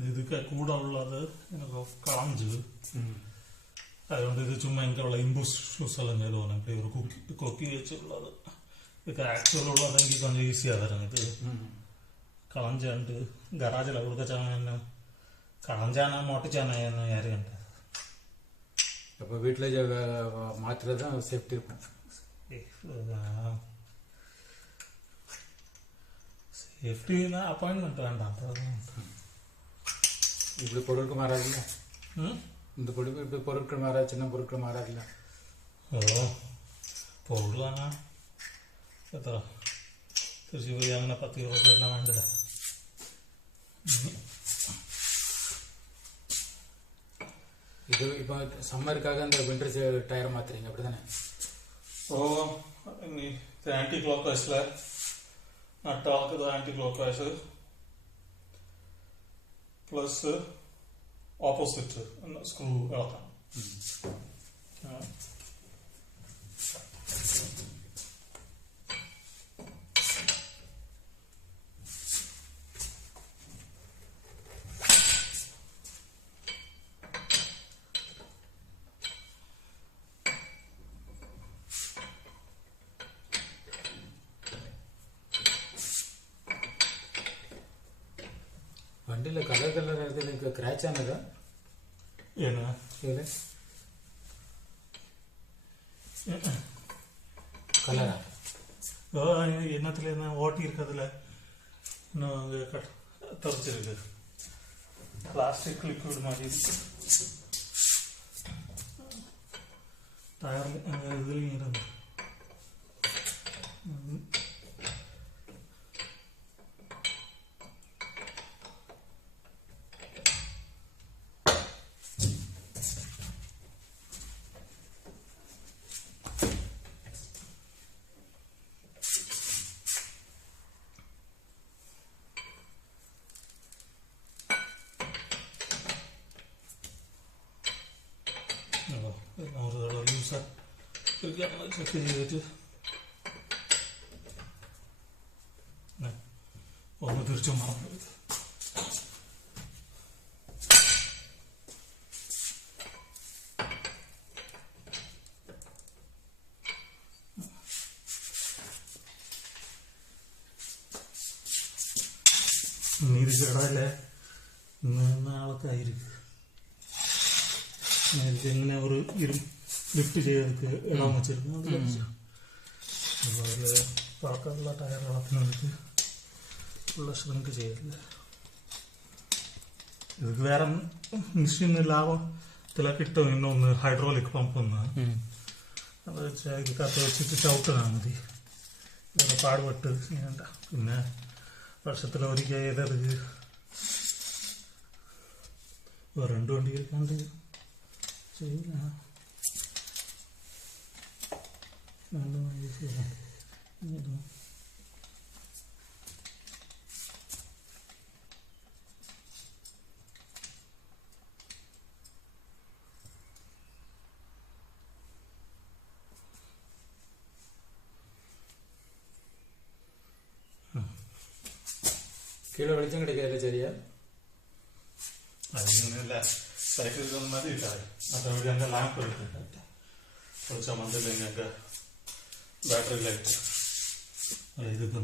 ഇതൊക്കെ കൂടെ ഉള്ളത് കളഞ്ച് അതുകൊണ്ട് ഇത് ചുമ്മാ എനിക്കുള്ള ഇമ്പൂസ് ഷൂസ് എല്ലാം ചെയ്ത് തോന്നുന്നു ഇവർ കൊക്കി വെച്ചുള്ളത് ഇതൊക്കെ ആക്ച്വൽ ഉള്ളതെങ്കിൽ കൊഞ്ചം ഈസിയാകും ഇത് കളഞ്ചാണ്ട് ഗറാജിൽ കൊടുക്കച്ചാണ് കളഞ്ചാനാ മോട്ടിച്ചാനായെന്ന് யாரும் கண்டது. அப்போ வீட்டில் மாற்றுறது தான் சேஃப்டி இருக்கும். சேஃப்டினா அப்பாயின்மெண்ட் வேண்டாம். இப்படி பொருட்கள் மாறாதில்ல, இந்த இப்படி பொருட்கள் மாறாது, சின்ன பொருட்கள் மாறாதில்ல. ஓ பொருளானா എത്ര തൃശ്ശൂർ പോയി അങ്ങനെ 10-20 എല്ലാം വേണ്ടത്. இது இப்போ சம்மருக்காக இந்த விண்டர் டயர் மாத்துறீங்க அப்படிதானே? ஓ இனி ஆன்டி கிளாக் வைஸ்ல நட்டாக்குது anticlockwise plus opposite screw ഇളക്കാം. வண்டியில் கலர் எடுத்து கிராச் ஆனதா என்ன இல்லை கலரா என்னத்துல என்ன ஓட்டி இருக்கிறதுல இன்னும் அங்கே தரிச்சிருக்கு பிளாஸ்டிக் லிக்விட் மாதிரி இருக்கு டயர் இதுலேயும் இருந்து ഒരു തടവ ലൂസാ ചെക്ക് ചെയ്തിട്ട് ഒന്ന് തിരിച്ചു മാറുന്നത്. നീരിച്ചടല്ലേ നാളൊക്കെ ആയിരിക്കും. ഇങ്ങനെ ഒരു ലിഫ്റ്റ് ചെയ്തൊക്കെ ഇടാൻ വെച്ചിരുന്നു. അതുപോലെ പറക്കാനുള്ള ടയർ ഇളക്കുന്നവർക്ക് ഉള്ള ശ്രമിക്ക് ചെയ്തില്ല. ഇതൊക്കെ വേറെ മെഷീൻ ലാഭത്തില കിട്ടും. ഇന്നൊന്ന് ഹൈഡ്രോളിക് പമ്പ് ഒന്ന് അത് വെച്ചാൽ ഇതിനകത്ത് വെച്ചിട്ട് ചവിട്ടനാ മതി. വേറെ പാടുപെട്ട് ചെയ്യണ്ട. പിന്നെ വർഷത്തിലൊരിക്കൽ ചെയ്തത് രണ്ട് വണ്ടിയിൽ കണ്ട് ചെയ്യില്ല. கீழே வெளிச்சம் கிடைக்காது சரியா? അതിനൊന്നുമില്ല. സൈക്കിൾ മതി ഇട്ടാൽ അതവിടെ എൻ്റെ ലാമ്പ് എടുത്തിട്ട് കുറച്ചാൽ മന്തില്ലെങ്കിൽ എൻ്റെ ബാറ്ററി ലൈറ്റ് ഇതൊക്കെ